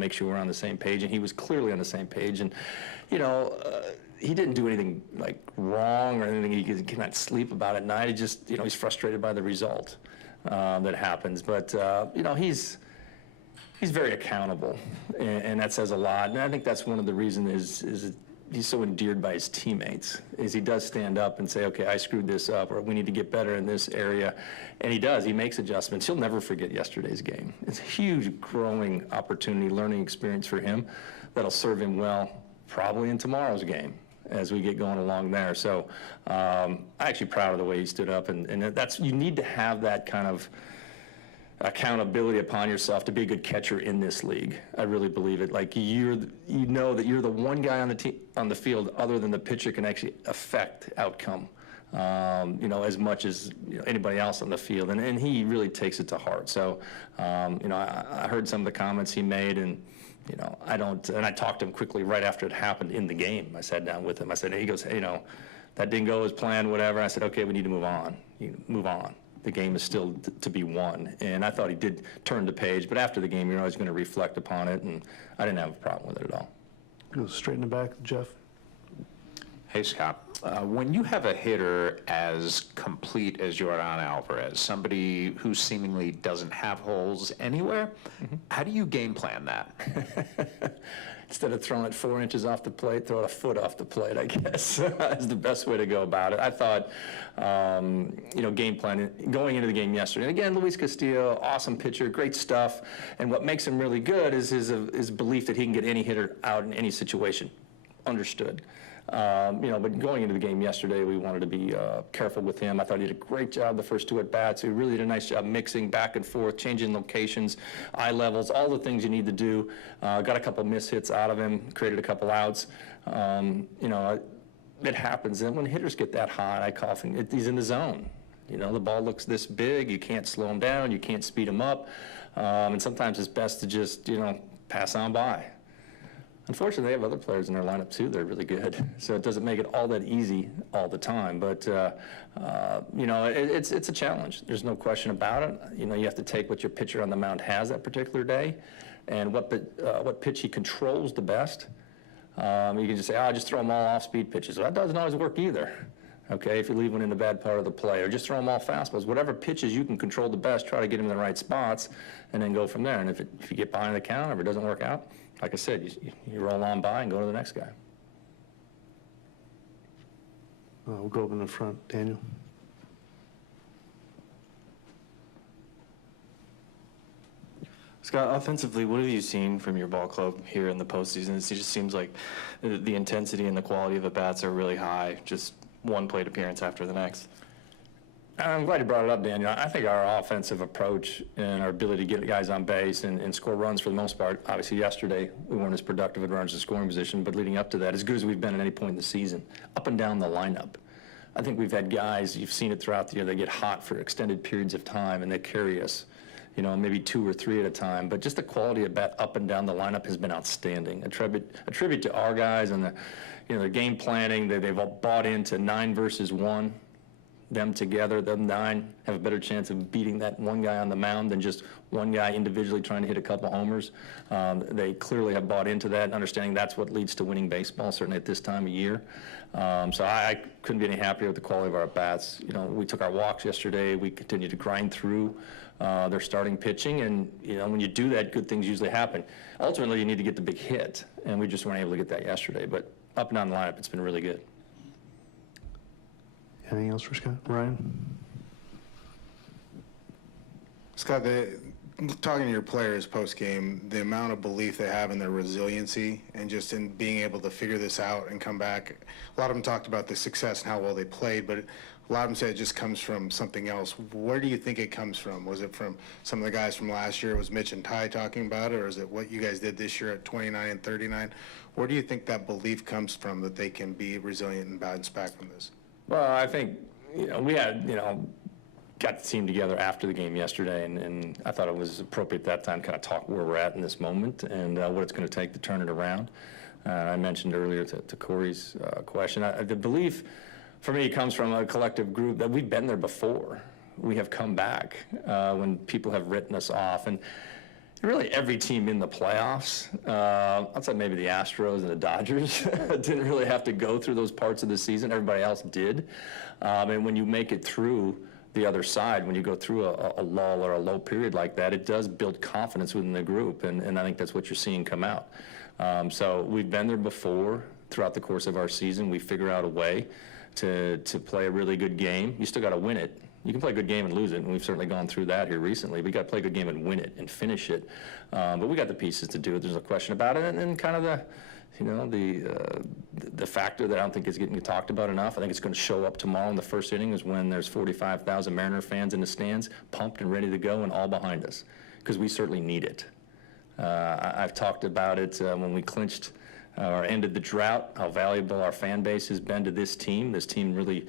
make sure we're on the same page, and he was clearly on the same page. And, you know, he didn't do anything like wrong or anything he cannot sleep about at night. He just, you know, he's frustrated by the result that happens. But, you know, he's very accountable, and that says a lot. And I think that's one of the reasons is he's so endeared by his teammates, is he does stand up and say, okay, I screwed this up, or we need to get better in this area. And he does, he makes adjustments. He'll never forget yesterday's game. It's a huge growing opportunity, learning experience for him that'll serve him well probably in tomorrow's game as we get going along there. So I'm actually proud of the way he stood up, and that's, you need to have that kind of accountability upon yourself to be a good catcher in this league. I really believe it. Like you know that you're the one guy on the field other than the pitcher can actually affect outcome, you know, as much as, you know, anybody else on the field, and he really takes it to heart. So, you know, I heard some of the comments he made, and you know, I talked to him quickly right after it happened in the game. I sat down with him. I said, he goes, hey, you know, that didn't go as planned, whatever. I said, okay, we need to move on. Move on. The game is still to be won. And I thought he did turn the page, but after the game, you're always going to reflect upon it, and I didn't have a problem with it at all. Go straight in the back, Jeff. Hey, Scott. When you have a hitter as complete as Jordan Alvarez, somebody who seemingly doesn't have holes anywhere, how do you game plan that? Instead of throwing it 4 inches off the plate, throw it a foot off the plate, I guess, is the best way to go about it. I thought, you know, game planning, going into the game yesterday. And again, Luis Castillo, awesome pitcher, great stuff. And what makes him really good is his belief that he can get any hitter out in any situation. Understood. You know, but going into the game yesterday, we wanted to be careful with him. I thought he did a great job the first 2 at-bats. He really did a nice job mixing back and forth, changing locations, eye levels, all the things you need to do. Got a couple miss hits out of him, created a couple outs. You know, it happens. And when hitters get that hot, I call him, he's in the zone. You know, the ball looks this big. You can't slow him down. You can't speed him up. And sometimes it's best to just, you know, pass on by. Unfortunately, they have other players in their lineup, too. They're really good. So it doesn't make it all that easy all the time. But, you know, it's a challenge. There's no question about it. You know, you have to take what your pitcher on the mound has that particular day and what pitch he controls the best. You can just say, oh, just throw them all off-speed pitches. Well, that doesn't always work either. Okay, if you leave one in the bad part of the play, or just throw them all fastballs. Whatever pitches you can control the best, try to get them in the right spots, and then go from there. And if you get behind the count, or if it doesn't work out, like I said, you roll on by and go to the next guy. We'll go up in the front. Daniel. Scott, offensively, what have you seen from your ball club here in the postseason? It just seems like the intensity and the quality of the bats are really high, just one plate appearance after the next. I'm glad you brought it up, Daniel. I think our offensive approach and our ability to get guys on base and score runs for the most part, obviously yesterday we weren't as productive at runners in scoring position, but leading up to that, as good as we've been at any point in the season, up and down the lineup. I think we've had guys, you've seen it throughout the year, they get hot for extended periods of time and they carry us, you know, maybe 2 or 3 at a time. But just the quality of bat up and down the lineup has been outstanding. A tribute to our guys and their game planning. They've all bought into 9 versus 1. Them together, them 9, have a better chance of beating that one guy on the mound than just one guy individually trying to hit a couple homers. They clearly have bought into that, understanding that's what leads to winning baseball, certainly at this time of year. So I couldn't be any happier with the quality of our bats. You know, we took our walks yesterday. We continued to grind through their starting pitching, and you know, when you do that, good things usually happen. Ultimately, you need to get the big hit, and we just weren't able to get that yesterday. But up and down the lineup, it's been really good. Anything else for Scott? Ryan? Scott, talking to your players post-game, the amount of belief they have in their resiliency and just in being able to figure this out and come back. A lot of them talked about the success and how well they played, but a lot of them said it just comes from something else. Where do you think it comes from? Was it from some of the guys from last year? Was Mitch and Ty talking about it? Or is it what you guys did this year at 29 and 39? Where do you think that belief comes from that they can be resilient and bounce back from this? Well, I think, you know, we had, you know, got the team together after the game yesterday, and I thought it was appropriate at that time to kind of talk where we're at in this moment and what it's going to take to turn it around. I mentioned earlier to Corey's question, the belief for me comes from a collective group that we've been there before. We have come back when people have written us off. And really every team in the playoffs, outside maybe the Astros and the Dodgers, didn't really have to go through those parts of the season. Everybody else did. And when you make it through the other side, when you go through a lull or a low period like that, it does build confidence within the group, and I think that's what you're seeing come out. So we've been there before. Throughout the course of our season, we figure out a way to play a really good game. You still got to win it. You can play a good game and lose it, and we've certainly gone through that here recently. We got to play a good game and win it and finish it. But we got the pieces to do it. There's no question about it. And kind of the factor that I don't think is getting talked about enough, I think it's going to show up tomorrow in the first inning, is when there's 45,000 Mariner fans in the stands, pumped and ready to go and all behind us, because we certainly need it. I've talked about it when we clinched or ended the drought, how valuable our fan base has been to this team. This team really,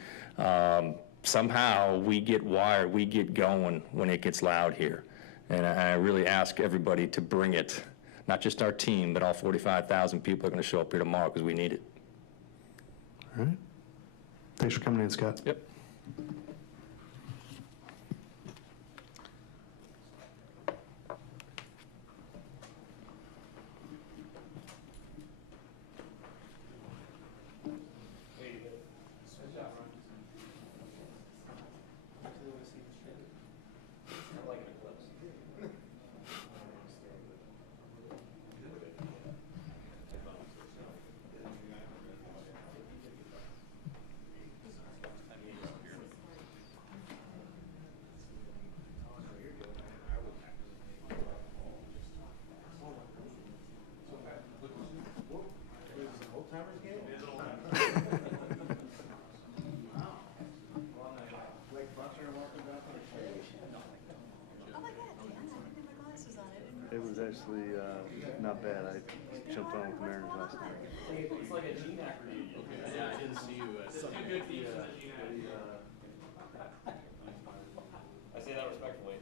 somehow we get wired, we get going when it gets loud here. And I really ask everybody to bring it, not just our team, but all 45,000 people are going to show up here tomorrow, because we need it. All right. Thanks for coming in, Scott. Yep. It was actually not bad. I jumped on with the Mariners last night. It's like a gene acronym. Yeah, I didn't see you. I say that respectfully.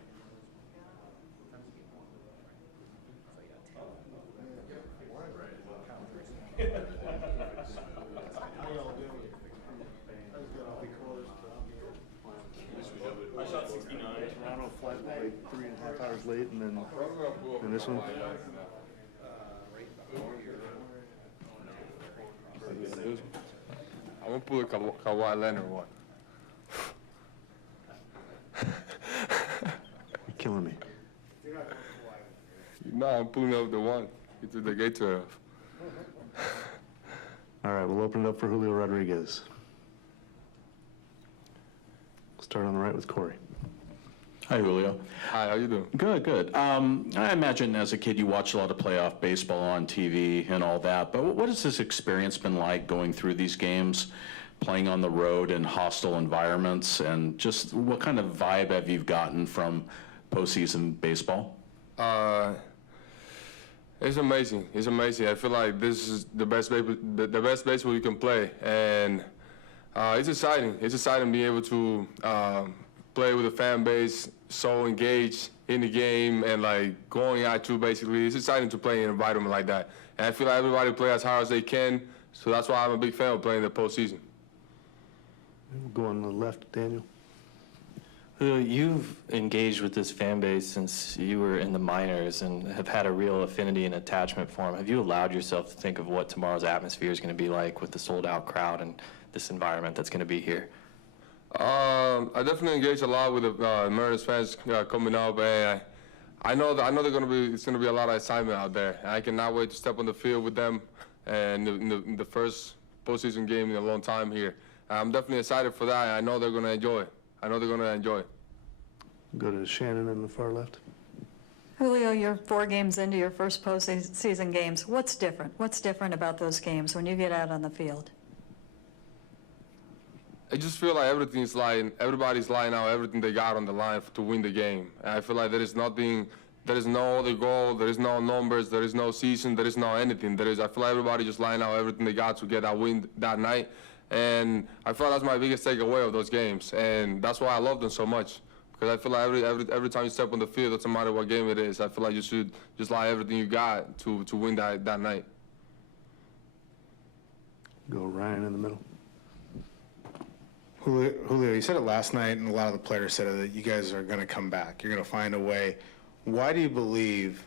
I shot 69. Toronto flight was like 3.5 hours late, and then this one. I'm gonna pull a Kawhi Leonard one. You're killing me. No, I'm pulling up the one. He took the gate to off. All right, we'll open it up for Julio Rodríguez. We'll start on the right with Corey. Hi, Julio. Hi, how you doing? Good, good. I imagine as a kid you watched a lot of playoff baseball on TV and all that, but what has this experience been like going through these games, playing on the road in hostile environments, and just what kind of vibe have you gotten from postseason baseball? It's amazing. It's amazing. I feel like this is the best baseball you can play, and it's exciting. It's exciting being able to play with a fan base so engaged in the game and like going out to basically. It's exciting to play in an environment like that, and I feel like everybody play as hard as they can. So that's why I'm a big fan of playing the postseason. We'll go on the left, Daniel. You've engaged with this fan base since you were in the minors and have had a real affinity and attachment for them. Have you allowed yourself to think of what tomorrow's atmosphere is going to be like with the sold-out crowd and this environment that's going to be here? I definitely engage a lot with the Mariners fans coming up, and I know it's gonna be a lot of excitement out there. And I cannot wait to step on the field with them and in the first postseason game in a long time here. I'm definitely excited for that. I know they're gonna enjoy it. Go to Shannon in the far left. Julio, you're 4 games into your first postseason games. What's different? What's different about those games when you get out on the field? I just feel like everybody's lying out everything they got on the line to win the game. And I feel like there is no other goal, there is no numbers, there is no season, there is no anything. I feel like everybody just lying out everything they got to get that win that night. And I feel like that's my biggest takeaway of those games. And that's why I love them so much. Because I feel like every time you step on the field, doesn't matter what game it is, I feel like you should just lie everything you got to win that night. Go Ryan in the middle. Julio, you said it last night, and a lot of the players said it, that you guys are going to come back. You're going to find a way. Why do you believe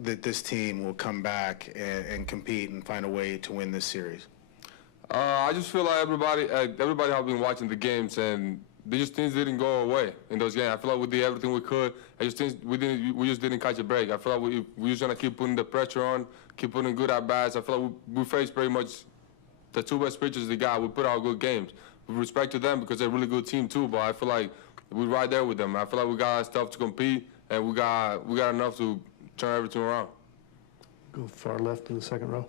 that this team will come back and compete and find a way to win this series? I just feel like everybody have been watching the games, and things didn't go away in those games. I feel like we did everything we could. I just think we just didn't catch a break. I feel like we just gonna keep putting the pressure on, keep putting good at bats. I feel like we faced pretty much the two best pitchers they got. We put out good games. With respect to them because they're a really good team too. But I feel like we're right there with them. I feel like we got stuff to compete, and we got enough to turn everything around. Go far left in the second row.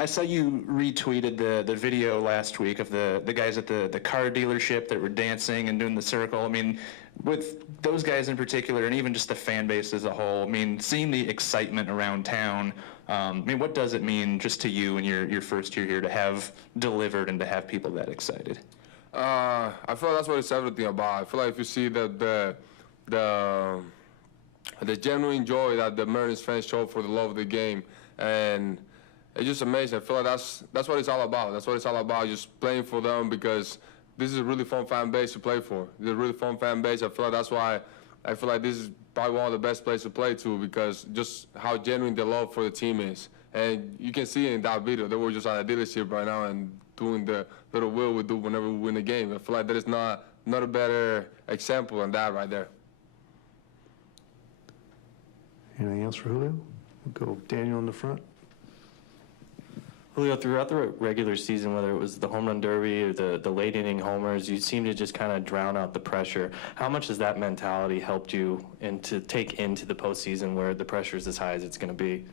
I saw you retweeted the video last week of the guys at the car dealership that were dancing and doing the circle. I mean, with those guys in particular, and even just the fan base as a whole, I mean, seeing the excitement around town, I mean, what does it mean just to you in your first year here to have delivered and to have people that excited? I feel like that's what it's everything about. I feel like if you see the genuine joy that the Mariners fans show for the love of the game, and it's just amazing. I feel like that's what it's all about. That's what it's all about, just playing for them, because this is a really fun fan base to play for. It's a really fun fan base. I feel like that's why I feel like this is probably one of the best places to play to, because just how genuine the love for the team is. And you can see it in that video. They were just at a dealership right now and doing the little wheel we do whenever we win a game. I feel like there is not a better example than that right there. Anything else for Julio? We'll go Daniel in the front. Julio, throughout the regular season, whether it was the home run derby or the late inning homers, you seem to just kind of drown out the pressure. How much has that mentality helped you to take into the postseason where the pressure is as high as it's going to be?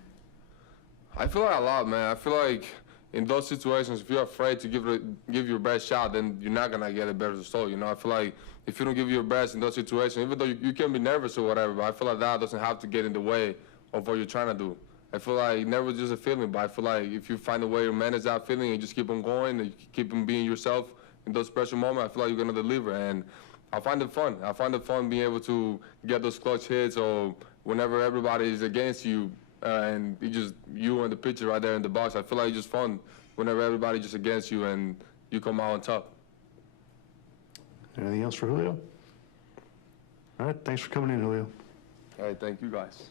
I feel like a lot, man. I feel like in those situations, if you're afraid to give your best shot, then you're not gonna get a better result. You know, I feel like if you don't give your best in those situations, even though you can be nervous or whatever, but I feel like that doesn't have to get in the way of what you're trying to do. I feel like never just a feeling, but I feel like if you find a way to manage that feeling and just keep on going and keep on being yourself in those special moments, I feel like you're gonna deliver. And I find it fun. I find it fun being able to get those clutch hits, or whenever everybody is against you, and it's just you and the pitcher right there in the box. I feel like it's just fun whenever everybody just against you and you come out on top. Anything else for Julio? All right, thanks for coming in, Julio. All right, thank you guys.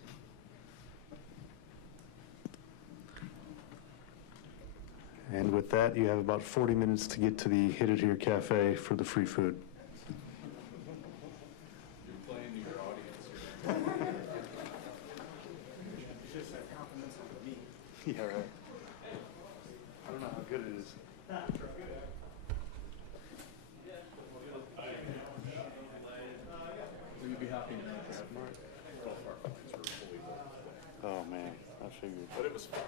And with that, you have about 40 minutes to get to the Hit It Here Cafe for the free food. You're playing to your audience. Yeah, right. I don't know how good it is. Will you be happy to make that, Mark? Oh man, I figured. But it was fun.